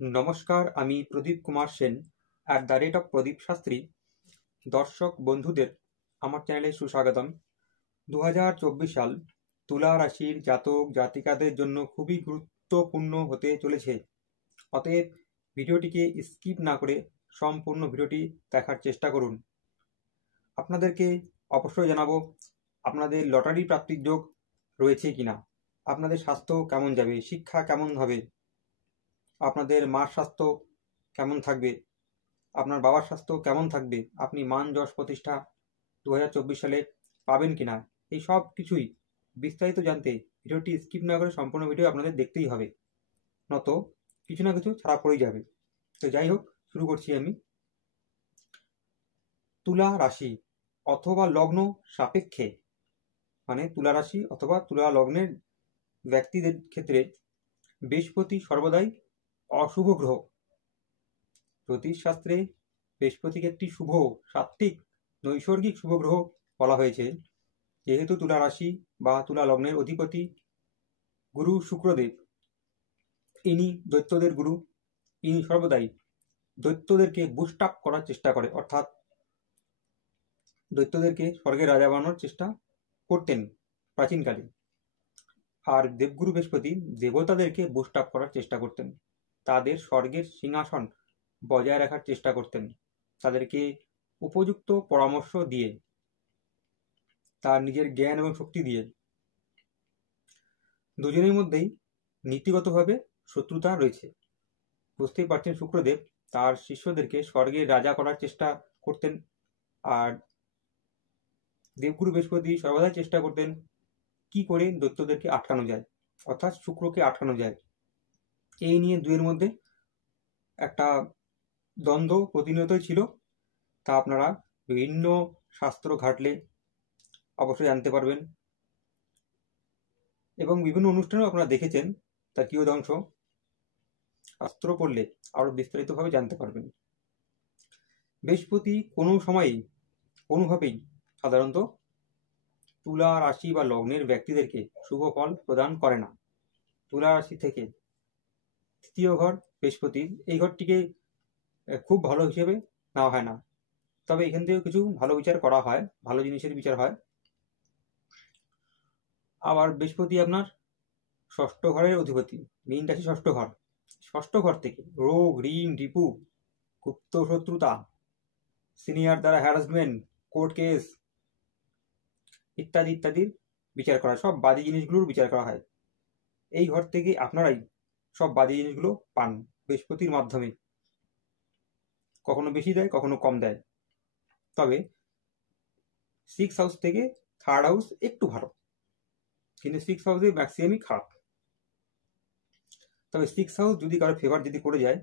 নমস্কার, আমি প্রদীপ কুমার সেন @প্রদীপ শাস্ত্রী। দর্শক বন্ধুদের আমার চ্যানেলে সুস্বাগতম। 2024 সাল তুলা রাশির জাতক জাতিকাদের জন্য খুবই গুরুত্বপূর্ণ হতে চলেছে। অতএব ভিডিওটিকে স্কিপ না করে সম্পূর্ণ ভিডিওটি দেখার চেষ্টা করুন। আপনাদেরকে অবশ্যই জানাবো আপনাদের লটারি প্রাপ্তির যোগ রয়েছে কিনা, আপনাদের স্বাস্থ্য কেমন যাবে, শিক্ষা কেমন হবে, আপনাদের মার স্বাস্থ্য কেমন থাকবে, আপনার বাবার স্বাস্থ্য কেমন থাকবে, আপনি মান যশ প্রতিষ্ঠা 2024 সালে পাবেন কিনা, এই সব কিছুই বিস্তারিত জানতে ভিডিওটি স্কিপ না করে সম্পূর্ণ ভিডিও আপনাদের দেখতেই হবে, নত কিছু না কিছু ছাড়া পড়েই যাবে। তো যাই হোক, শুরু করছি আমি। তুলা রাশি অথবা লগ্ন সাপেক্ষে, মানে তুলা রাশি অথবা তুলা লগ্নের ব্যক্তিদের ক্ষেত্রে বৃহস্পতি সর্বদাই অশুভ গ্রহ। জ্যোতিষশাস্ত্রে বৃহস্পতিকে একটি শুভ, সাত্ত্বিক, নৈসর্গিক শুভ গ্রহ বলা হয়েছে। যেহেতু তুলা রাশি বা তুলা লগ্নের অধিপতি গুরু শুক্রদেব, ইনি দৈত্যদের গুরু। ইনি সর্বদাই দৈত্যদেরকে বুস্ট আপ করার চেষ্টা করে, অর্থাৎ দৈত্যদেরকে স্বর্গের রাজা বানানোর চেষ্টা করতেন প্রাচীনকালে। আর দেবগুরু বৃহস্পতি দেবতাদেরকে বুস্ট আপ করার চেষ্টা করতেন, তাদের স্বর্গের সিংহাসন বজায় রাখার চেষ্টা করতেন, তাদেরকে উপযুক্ত পরামর্শ দিয়ে, তার নিজের জ্ঞান এবং শক্তি দিয়ে। দুজনের মধ্যেই নীতিগতভাবে শত্রুতা রয়েছে। বুঝতেই পারছেন, শুক্রদেব তার শিষ্যদেরকে স্বর্গের রাজা করার চেষ্টা করতেন, আর দেবগুরু বৃহস্পতি সর্বদাই চেষ্টা করতেন কি করে দৈত্যদেরকে আটকানো যায়, অর্থাৎ শুক্রকে আটকানো যায়। এই নিয়ে দুয়ের মধ্যে একটা দ্বন্দ্ব প্রতিনিয়তই ছিল। তা আপনারা বিভিন্ন শাস্ত্র ঘাটলে অবশ্যই জানতে পারবেন, এবং বিভিন্ন অনুষ্ঠানেও আপনারা দেখেছেন তার কিয়দংশ শাস্ত্র পড়লে আরও বিস্তারিতভাবে জানতে পারবেন। বৃহস্পতি কোনো সময়ই কোনোভাবেই সাধারণত তুলা রাশি বা লগ্নের ব্যক্তিদেরকে শুভ ফল প্রদান করে না। তুলা রাশি থেকে তৃতীয় ঘর বৃহস্পতির, এই ঘরটিকে খুব ভালো হিসেবে নেওয়া হয় না, তবে এখান থেকেও কিছু ভালো বিচার করা হয়, ভালো জিনিসের বিচার হয়। আবার বৃহস্পতি আপনার ষষ্ঠ ঘরের অধিপতি, মীন রাশি ষষ্ঠ ঘর। ষষ্ঠ ঘর থেকে রোগ, ঋণ, রিপু, গুপ্ত শত্রুতা, সিনিয়র দ্বারা হ্যারাসমেন্ট, কোর্ট কেস ইত্যাদি ইত্যাদির বিচার করা হয়, সব বাজে জিনিসগুলোর বিচার করা হয়। এই ঘর থেকে আপনারাই সব বাজে জিনিসগুলো পান বৃহস্পতির মাধ্যমে। কখনো বেশি দেয়, কখনো কম দেয়। তবে 6 হাউস থেকে 3rd হাউস একটু ভালো, কিন্তু 6 হাউসে ম্যাক্সিমামই খারাপ। তবে 6 হাউস যদি কারো ফেভার যদি পড়ে যায়,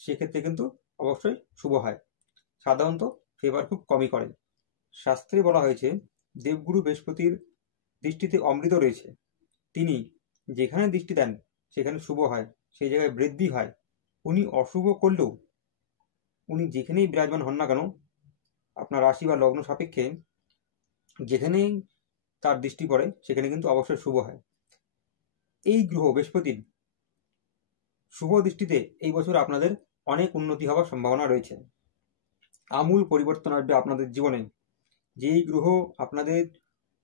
সেক্ষেত্রে কিন্তু অবশ্যই শুভ হয়। সাধারণত ফেভার খুব কমই করে। শাস্ত্রে বলা হয়েছে দেবগুরু বৃহস্পতির দৃষ্টিতে অমৃত রয়েছে, তিনি যেখানে দৃষ্টি দেন সেখানে শুভ হয়, সেই জায়গায় বৃদ্ধি হয়। উনি অশুভ করলেও উনি যেখানেই বিরাজমান হন না কেন, আপনার রাশি বা লগ্ন সাপেক্ষে যেখানেই তার দৃষ্টি পড়ে সেখানে কিন্তু অবশ্যই শুভ হয়। এই গ্রহ বৃহস্পতির শুভ দৃষ্টিতে এই বছর আপনাদের অনেক উন্নতি হওয়ার সম্ভাবনা রয়েছে, আমূল পরিবর্তন আসবে আপনাদের জীবনে। যেই গ্রহ আপনাদের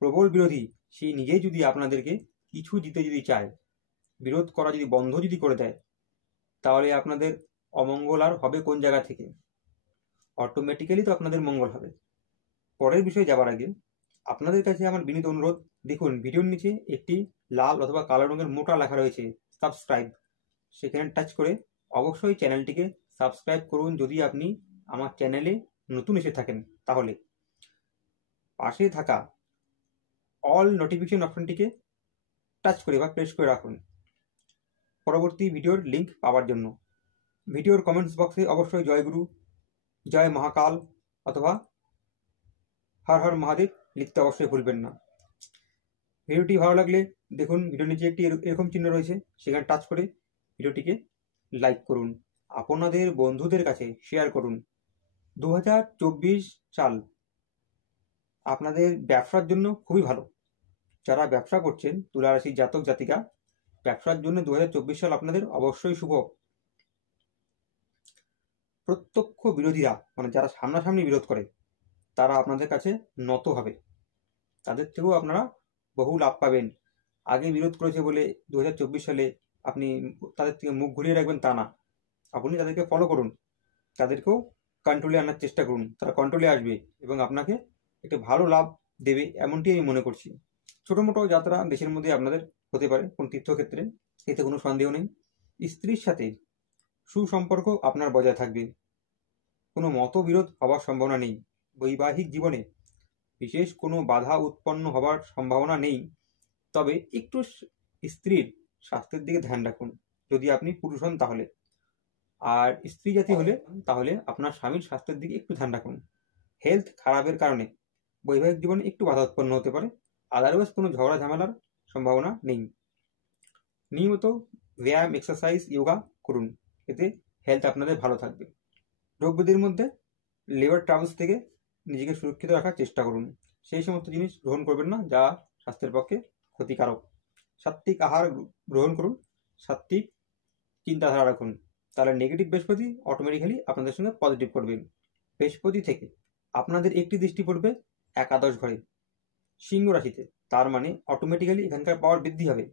প্রবল বিরোধী, সেই নিজেই যদি আপনাদেরকে কিছু দিতে যদি চায়, বিরোধ করা যদি বন্ধ যদি করে দেয়, তাহলে আপনাদের অমঙ্গল আর হবে কোন জায়গা থেকে? অটোমেটিক্যালি তো আপনাদের মঙ্গল হবে। পরের বিষয়ে যাবার আগে আপনাদের কাছে আমার বিনীত অনুরোধ, দেখুন ভিডিওর নিচে একটি লাল অথবা কালো রঙের মোটা লেখা রয়েছে সাবস্ক্রাইব, সেখানে টাচ করে অবশ্যই চ্যানেলটিকে সাবস্ক্রাইব করুন যদি আপনি আমার চ্যানেলে নতুন এসে থাকেন। তাহলে পাশে থাকা অল নোটিফিকেশন অপশনটিকে টাচ করে বা প্রেস করে রাখুন পরবর্তী ভিডিওর লিঙ্ক পাওয়ার জন্য। ভিডিওর কমেন্টস বক্সে অবশ্যই জয়গুরু, জয় মহাকাল অথবা হর হর মহাদেব লিখতে অবশ্যই ভুলবেন না। ভিডিওটি ভালো লাগলে দেখুন ভিডিওর নিচে একটি এরকম চিহ্ন রয়েছে, সেখানে টাচ করে ভিডিওটিকে লাইক করুন, আপনাদের বন্ধুদের কাছে শেয়ার করুন। 2024 সাল আপনাদের ব্যবসার জন্য খুবই ভালো। যারা ব্যবসা করছেন তুলা রাশির জাতক জাতিকা, ব্যবসার জন্য 2024 সাল আপনাদের অবশ্যই শুভ। প্রত্যক্ষ বিরোধীরা, মানে যারা সামনাসামনি বিরোধ করে, তারা আপনাদের কাছে নত হবে। তাদের থেকেও আপনারা বহু লাভ পাবেন। আগে বিরোধ করেছে বলে 2024 সালে আপনি তাদের থেকে মুখ ঘুরিয়ে রাখবেন তা না। আপনি তাদেরকে ফলো করুন, তাদেরকেও কন্ট্রোলে আনার চেষ্টা করুন। তারা কন্ট্রোলে আসবে এবং আপনাকে একটি ভালো লাভ দেবে, এমনটি আমি মনে করছি। ছোটো মোটো যাত্রা দেশের মধ্যে আপনাদের হতে পারে কোন তীর্থক্ষেত্রে, এতে কোনো সন্দেহ নেই। স্ত্রীর সাথে সুসম্পর্ক আপনার বজায় থাকবে, কোনো মতবিরোধ হওয়ার সম্ভাবনা নেই। বৈবাহিক জীবনে বিশেষ কোনো বাধা উৎপন্ন হওয়ার সম্ভাবনা নেই, তবে একটু স্ত্রীর স্বাস্থ্যের দিকে ধ্যান রাখুন যদি আপনি পুরুষ হন তাহলে। আর স্ত্রী জাতি হলে তাহলে আপনার স্বামীর স্বাস্থ্যের দিকে একটু ধ্যান রাখুন। হেলথ খারাপের কারণে বৈবাহিক জীবনে একটু বাধা উৎপন্ন হতে পারে, আদারওয়াইজ কোনো ঝগড়া ঝামেলার সম্ভাবনা নেই। নিয়মিত ব্যায়াম, এক্সারসাইজ, যোগা করুন, এতে হেলথ আপনাদের ভালো থাকবে। রোগ ব্যাধির মধ্যে লিভার ট্রাবলস থেকে নিজেকে সুরক্ষিত রাখার চেষ্টা করুন। সেই সমস্ত জিনিস গ্রহণ করবেন না যা স্বাস্থ্যের পক্ষে ক্ষতিকারক। সাত্ত্বিক আহার গ্রহণ করুন, সাত্ত্বিক চিন্তাধারা রাখুন, তাহলে নেগেটিভ বৃহস্পতি অটোমেটিক্যালি আপনাদের সঙ্গে পজিটিভ করবে। বৃহস্পতি থেকে আপনাদের একটি দৃষ্টি পড়বে একাদশ ঘরে, সিংহ রাশিতে, তার মানে অটোমেটিক্যালি এখানকার পাওয়ার বৃদ্ধি হবে।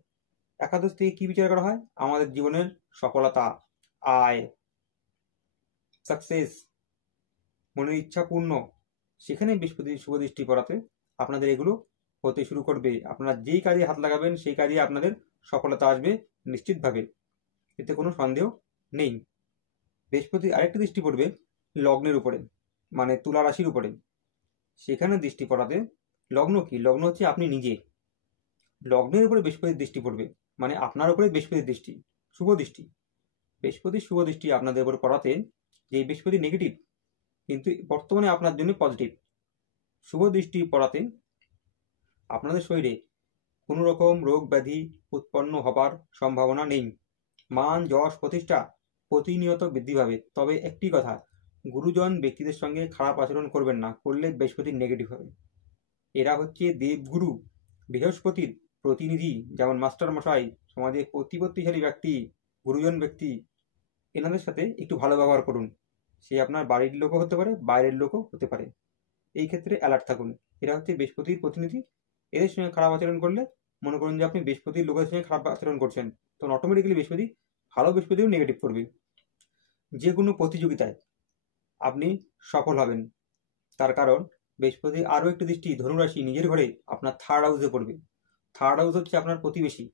একাদশ থেকে কি বিচার করা হয়? আমাদের জীবনের সফলতা, আয়, সাকসেস, মনের ইচ্ছা পূর্ণ। সেখানে বৃহস্পতির শুভ দৃষ্টি পড়াতে আপনাদের এগুলো হতে শুরু করবে। আপনারা যেই কাজে হাত লাগাবেন সেই কাজে আপনাদের সফলতা আসবে নিশ্চিতভাবে, এতে কোনো সন্দেহ নেই। বৃহস্পতি আরেকটি দৃষ্টি পড়বে লগ্নের উপরে, মানে তুলা রাশির উপরে। সেখানে দৃষ্টি পড়াতে, লগ্ন কি? লগ্ন হচ্ছে আপনি নিজে। লগ্নের উপরে বৃহস্পতির দৃষ্টি পড়বে, মানে আপনার উপরে বৃহস্পতির দৃষ্টি, শুভ দৃষ্টি। বৃহস্পতির শুভ দৃষ্টি আপনাদের উপর পড়াতে, যে বৃহস্পতি নেগেটিভ কিন্তু বর্তমানে আপনার জন্য পজিটিভ, শুভ দৃষ্টি পড়াতে আপনাদের শরীরে কোনো রকম রোগ ব্যাধি উৎপন্ন হবার সম্ভাবনা নেই। মান, যশ, প্রতিষ্ঠা প্রতিনিয়ত বৃদ্ধি পাবে। তবে একটি কথা, গুরুজন ব্যক্তিদের সঙ্গে খারাপ আচরণ করবেন না, করলে বৃহস্পতি নেগেটিভ হবে। এরা হচ্ছে দেবগুরু বৃহস্পতির প্রতিনিধি, যেমন মাস্টার মশাই, সমাজে প্রতিপত্তিশালী ব্যক্তি, গুরুজন ব্যক্তি। এনাদের সাথে একটু ভালো ব্যবহার করুন। সে আপনার বাড়ির লোকও হতে পারে, বাইরের লোকও হতে পারে। এই ক্ষেত্রে অ্যালার্ট থাকুন। এরা হচ্ছে বৃহস্পতির প্রতিনিধি। এদের সঙ্গে খারাপ আচরণ করলে মনে করুন যে আপনি বৃহস্পতির লোকের সঙ্গে খারাপ আচরণ করছেন, তখন অটোমেটিক্যালি বৃহস্পতি, ভালো বৃহস্পতিও নেগেটিভ করবে। যে কোনো প্রতিযোগিতায় আপনি সফল হবেন, তার কারণ বৃহস্পতি আরও একটি দৃষ্টি ধনুরাশি নিজের ঘরে আপনার থার্ড হাউসে পড়বে। থার্ড হাউস হচ্ছে আপনার প্রতিবেশী।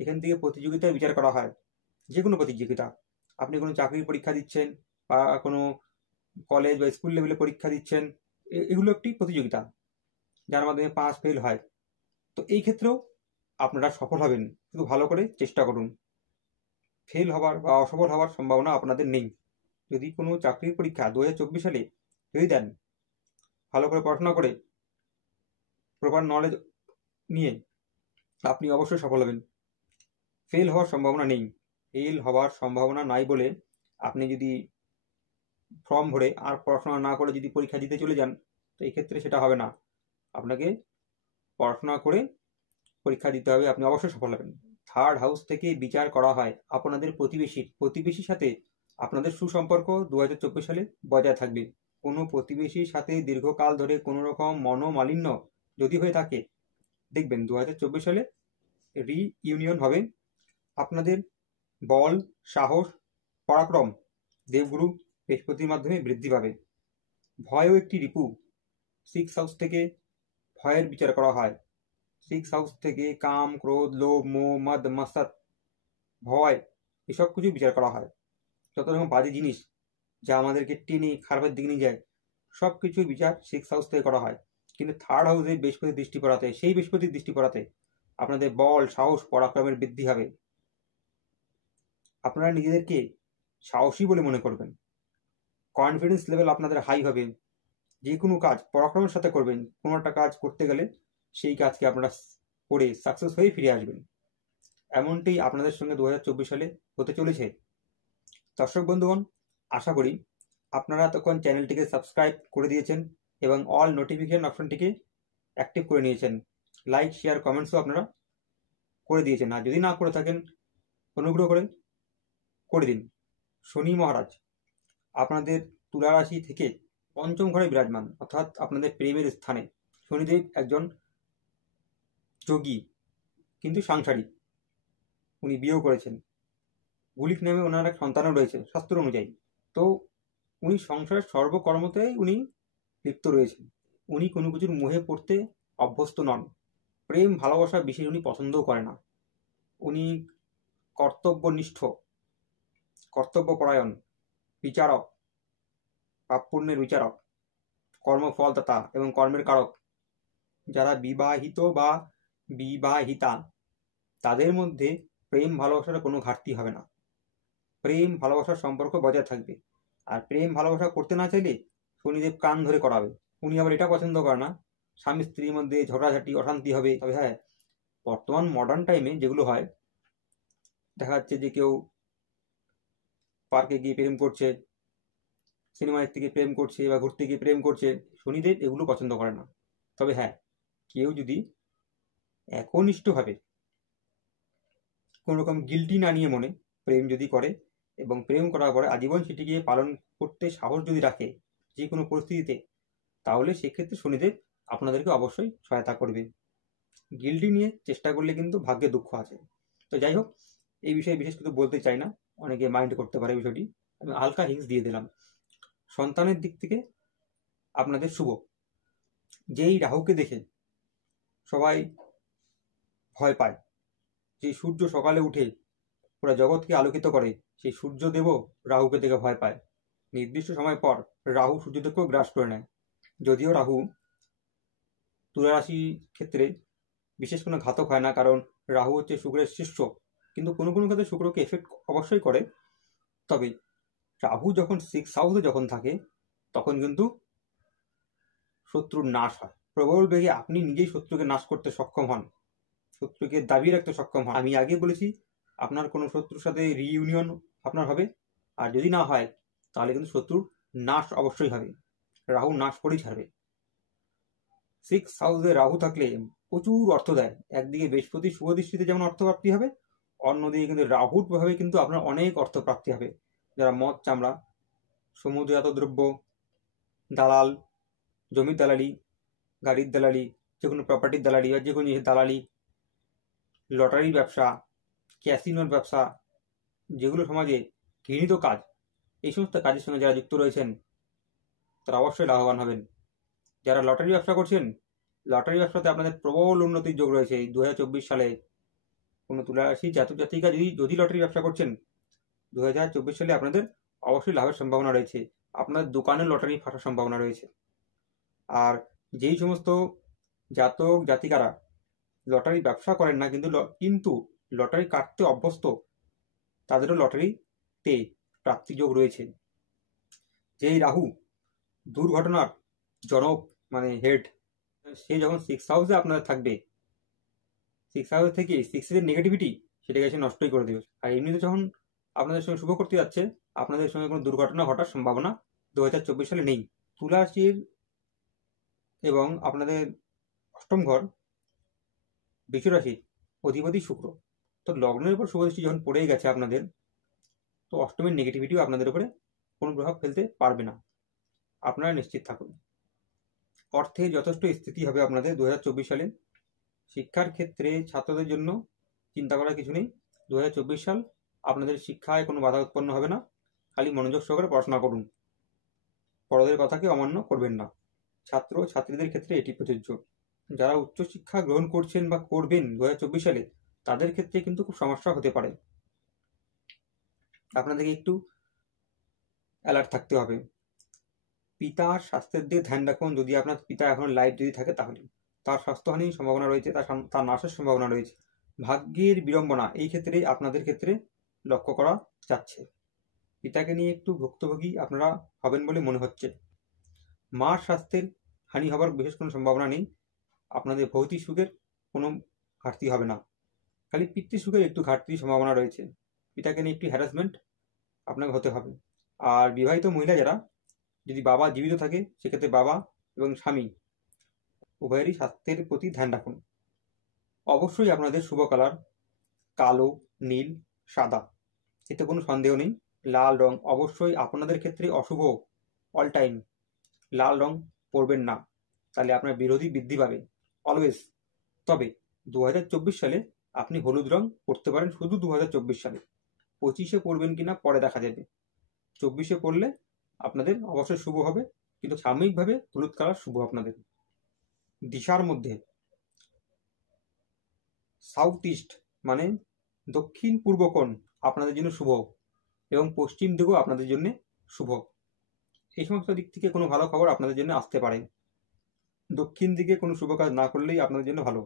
এখান থেকে প্রতিযোগিতার বিচার করা হয়। যে কোনো প্রতিযোগিতা, আপনি কোনো চাকরির পরীক্ষা দিচ্ছেন বা কোনো কলেজ বা স্কুল লেভেলে পরীক্ষা দিচ্ছেন, এগুলো একটি প্রতিযোগিতা যার মাধ্যমে পাস ফেল হয়। তো এই ক্ষেত্রেও আপনারা সফল হবেন, শুধু ভালো করে চেষ্টা করুন। ফেল হবার বা অসফল হওয়ার সম্ভাবনা আপনাদের নেই। যদি কোনো চাকরির পরীক্ষা 2024 সালে যদি দেন, ভালো করে পড়াশোনা করে প্রপার নলেজ নিয়ে, আপনি অবশ্যই সফল হবেন। ফেল হওয়ার সম্ভাবনা নেই। ফেল হওয়ার সম্ভাবনা নাই বলে আপনি যদি ফর্ম ভরে আর পড়াশোনা না করে যদি পরীক্ষা দিতে চলে যান, তো এই ক্ষেত্রে সেটা হবে না। আপনাকে পড়াশোনা করে পরীক্ষা দিতে হবে, আপনি অবশ্যই সফল হবেন। থার্ড হাউস থেকে বিচার করা হয় আপনাদের প্রতিবেশীর সাথে আপনাদের সুসম্পর্ক 2024 সালে বজায় থাকবে। কোনো প্রতিবেশীর সাথে দীর্ঘকাল ধরে কোনো রকম মনোমালিন্য যদি হয়ে থাকে, দেখবেন 2024 সালে রিইউনিয়ন হবে। আপনাদের বল, সাহস, পরাক্রম দেবগুরু বৃহস্পতির মাধ্যমে বৃদ্ধি পাবে। ভয়ও একটি রিপু। 6 হাউস থেকে ভয়ের বিচার করা হয়। 6 হাউস থেকে কাম, ক্রোধ, লোভ, মোহ, মদ, মাসাত, ভয়, এসব কিছু বিচার করা হয়। যত রকম বাজে জিনিস যা আমাদেরকে টেনে খারাপের দিকে নিয়ে যায়, সব কিছুর বিচার 6 হাউস থেকে করা হয়। কিন্তু থার্ড হাউসে বৃহস্পতির দৃষ্টি পড়াতে, সেই বৃহস্পতির দৃষ্টি পড়াতে আপনাদের বল, সাহস, পরাক্রমের বৃদ্ধি হবে। আপনারা নিজেদেরকে সাহসী বলে মনে করবেন, কনফিডেন্স লেভেল আপনাদের হাই হবে। যে কোনো কাজ পরাক্রমের সাথে করবেন। কোনো একটা কাজ করতে গেলে সেই কাজকে আপনারা করে সাকসেস হয়ে ফিরে আসবেন। এমনটি আপনাদের সঙ্গে 2024 সালে হতে চলেছে। দর্শক বন্ধুগণ, আশা করি আপনারা তখন চ্যানেলটিকে সাবস্ক্রাইব করে দিয়েছেন এবং অল নোটিফিকেশন অপশনটিকে অ্যাক্টিভ করে নিয়েছেন। লাইক, শেয়ার, কমেন্টসও আপনারা করে দিয়েছেন। আর যদি না করে থাকেন, অনুগ্রহ করে দিন। শনি মহারাজ আপনাদের তুলা রাশি থেকে পঞ্চম ঘরে বিরাজমান, অর্থাৎ আপনাদের প্রেমের স্থানে। শনিদেব একজন যোগী কিন্তু সাংসারিক, উনি বিয়েও করেছেন, গুলিক নামে ওনার এক সন্তানও রয়েছে শাস্ত্র অনুযায়ী। তো উনি সংসারের সর্বকর্মতেই উনি লিপ্ত রয়েছেন। উনি কোনো কিছুর মোহে পড়তে অভ্যস্ত নন। প্রেম ভালোবাসা বিশেষ উনি পছন্দও করে না। উনি কর্তব্যনিষ্ঠ, কর্তব্যপরায়ণ, বিচারক, পাপ পুণ্যের বিচারক, কর্মফলদাতা এবং কর্মের কারক। যারা বিবাহিত বা বিবাহিতা তাদের মধ্যে প্রেম ভালোবাসার কোনো ঘাটতি হবে না। প্রেম ভালোবাসার সম্পর্ক বজায় থাকবে। আর প্রেম ভালোবাসা করতে না চাইলে শনিদেব কান ধরে করাবে। উনি আবার এটা পছন্দ করে না স্বামী স্ত্রীর মধ্যে ঝগড়াঝাটি অশান্তি হবে। তবে হ্যাঁ, বর্তমান মডার্ন টাইমে যেগুলো হয়, দেখা যাচ্ছে যে কেউ পার্কে গিয়ে প্রেম করছে, সিনেমা দেখতে গিয়ে প্রেম করছে বা ঘুরতে গিয়ে প্রেম করছে, শনিদেব এগুলো পছন্দ করে না। তবে হ্যাঁ, কেউ যদি একনিষ্ঠভাবে কোনো রকম গিল্টি না নিয়ে মনে প্রেম যদি করে এবং প্রেম করার পরে আজীবন সেটিকে পালন করতে সাহস যদি রাখে যে কোনো পরিস্থিতিতে, তাহলে সেক্ষেত্রে শনিদেব আপনাদেরকে অবশ্যই সহায়তা করবে। গিল্টি নিয়ে চেষ্টা করলে কিন্তু ভাগ্যে দুঃখ আছে। তো যাই হোক, এই বিষয়ে বিশেষ কিছু বলতে চাই না, অনেকে মাইন্ড করতে পারে বিষয়টি। আমি হালকা হিংস দিয়ে দিলাম। সন্তানের দিক থেকে আপনাদের শুভ। যেই রাহুকে দেখে সবাই ভয় পায়, যে সূর্য সকালে উঠে পুরো জগৎকে আলোকিত করে, সেই সূর্যদেবও রাহুকে দেখে ভয় পায়। নির্দিষ্ট সময় পর রাহু সূর্যদেবকেও গ্রাস করে নেয়। যদিও রাহু তুলা রাশি ক্ষেত্রে বিশেষ কোনো ঘাতক হয় না, কারণ রাহু হচ্ছে শুক্রের শিষ্য, কিন্তু কোনো কোনো ক্ষেত্রে শুক্রকে এফেক্ট অবশ্যই করে। তবে রাহু যখন 6th হাউসে যখন থাকে তখন কিন্তু শত্রুর নাশ হয়। প্রবল বেগে আপনি নিজেই শত্রুকে নাশ করতে সক্ষম হন, শত্রুকে দাবিয়ে রাখতে সক্ষম হন। আমি আগে বলেছি আপনার কোনো শত্রুর সাথে রিইউনিয়ন আপনার হবে, আর যদি না হয় তাহলে কিন্তু শত্রুর নাশ অবশ্যই হবে। রাহু নাশ করেই ছাড়বে। 6th হাউসে রাহু থাকলে প্রচুর অর্থ দেয়। একদিকে বৃহস্পতি শুভ দৃষ্টিতে যেমন অর্থপ্রাপ্তি হবে, অন্যদিকে কিন্তু রাহুর প্রভাবে কিন্তু আপনার অনেক অর্থপ্রাপ্তি হবে। যারা মদ, চামড়া, সমুদ্রজাত দ্রব্য, দালাল, জমির দালালি, গাড়ির দালালি, যে কোনো প্রপার্টির দালালি বা যে কোনো জিনিসের দালালি, লটারির ব্যবসা, ক্যাসিনোর ব্যবসা, যেগুলো সমাজে ঘৃণিত কাজ, এই সমস্ত কাজের সঙ্গে যারা যুক্ত রয়েছেন তারা অবশ্যই লাভবান হবেন। যারা লটারি ব্যবসা করছেন, লটারি ব্যবসাতে আপনাদের প্রবল উন্নতির যোগ রয়েছে। এই 2024 সালে কোনো তুলা রাশি জাতক জাতিকা যদি লটারি ব্যবসা করছেন, 2024 সালে আপনাদের অবশ্যই লাভের সম্ভাবনা রয়েছে। আপনার দোকানে লটারি ফাটার সম্ভাবনা রয়েছে। আর যেই সমস্ত জাতক জাতিকারা লটারি ব্যবসা করেন না কিন্তু লটারি কাটতে অভ্যস্ত, তাদেরও লটারিতে প্রাপ্তিযোগ রয়েছে। যেই রাহু দুর্ঘটনার জনক মানে হেড, সে যখন 6th হাউসে আপনাদের থাকবে, 6th হাউস থেকে 6 এর নেগেটিভিটি সেটাকে সে নষ্টই করে দেবে। আর এমনিতে যখন আপনাদের সঙ্গে শুভ করতে যাচ্ছে, আপনাদের সঙ্গে কোনো দুর্ঘটনা ঘটার সম্ভাবনা 2024 সালে নেই। তুলা রাশির এবং আপনাদের অষ্টম ঘর বৃষ রাশির অধিপতি শুক্র, তো লগ্নের উপর শুভদৃষ্টি যখন পড়ে গেছে আপনাদের, তো অষ্টমের নেগেটিভিটিও আপনাদের উপরে কোনো প্রভাব ফেলতে পারবে না, আপনারা নিশ্চিত থাকুন। অর্থের যথেষ্ট স্থিতি হবে আপনাদের 2024 সালে। শিক্ষার ক্ষেত্রে ছাত্রদের জন্য চিন্তা করার কিছু নেই। 2024 সাল আপনাদের শিক্ষায় কোনো বাধা উৎপন্ন হবে না। খালি মনোযোগ সহকারে পড়াশোনা করুন, বড়দের কথাকে অমান্য করবেন না। ছাত্র ছাত্রীদের ক্ষেত্রে এটি প্রযোজ্য। যারা উচ্চশিক্ষা গ্রহণ করছেন বা করবেন 2024 সালে, তাদের ক্ষেত্রে কিন্তু খুব সমস্যা হতে পারে। আপনাদেরকে একটু অ্যালার্ট থাকতে হবে। পিতার স্বাস্থ্যের দিকে ধ্যান রাখুন। যদি আপনার পিতা এখন লাইভ যদি থাকে, তাহলে তার স্বাস্থ্যহানির সম্ভাবনা রয়েছে, তার নাশের সম্ভাবনা রয়েছে। ভাগ্যের বিড়ম্বনা এই ক্ষেত্রে আপনাদের ক্ষেত্রে লক্ষ্য করা যাচ্ছে। পিতাকে নিয়ে একটু ভুক্তভোগী আপনারা হবেন বলে মনে হচ্ছে। মার স্বাস্থ্যের হানি হবার বিশেষ কোনো সম্ভাবনা নেই। আপনাদের ভৌতিক সুখের কোনো ঘাটতি হবে না, খালি পিতৃ সুখের একটু ঘাটতির সম্ভাবনা রয়েছে। পিতাকে নিয়ে একটু হ্যারাসমেন্ট আপনাকে হতে হবে। আর বিবাহিত মহিলা যারা, যদি বাবা জীবিত থাকে, সেক্ষেত্রে বাবা এবং স্বামী উভয়েরই স্বাস্থ্যের প্রতি ধ্যান রাখুন। অবশ্যই আপনাদের শুভ কালার কালো, নীল, সাদা, এতে কোনো সন্দেহ নেই। লাল রং অবশ্যই আপনাদের ক্ষেত্রে অশুভ। অল টাইম লাল রং পরবেন না, তাহলে আপনার বিরোধী বৃদ্ধি পাবে অলওয়েজ। তবে 2024 সালে আপনি হলুদ রং পরতে পারেন, শুধু 2024 সালে। 25-এ পরবেন কিনা পরে দেখা যাবে। 24-এ পরলে আপনাদের অবশ্যই শুভ হবে, কিন্তু সাময়িকভাবে হলুদ কালার শুভ আপনাদের। দিশার মধ্যে সাউথ ইস্ট মানে দক্ষিণ পূর্ব কোণ আপনাদের জন্য শুভ, এবং পশ্চিম দিকও আপনাদের জন্য শুভ। এই সমস্ত দিক থেকে কোনো ভালো খবর আপনাদের জন্য আসতে পারে। দক্ষিণ দিকে কোনো শুভ কাজ না করলেই আপনাদের জন্য ভালো।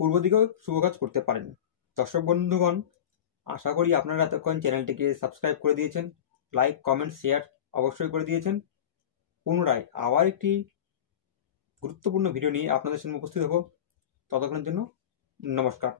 পূর্ব দিকেও শুভ কাজ করতে পারেন। দর্শক বন্ধুগণ, আশা করি আপনারা এতক্ষণ চ্যানেলটিকে সাবস্ক্রাইব করে দিয়েছেন, লাইক কমেন্ট শেয়ার অবশ্যই করে দিয়েছেন। পুনরায় আবার একটি গুরুত্বপূর্ণ ভিডিও নিয়ে আপনাদের সামনে উপস্থিত হব। ততক্ষণের জন্য নমস্কার।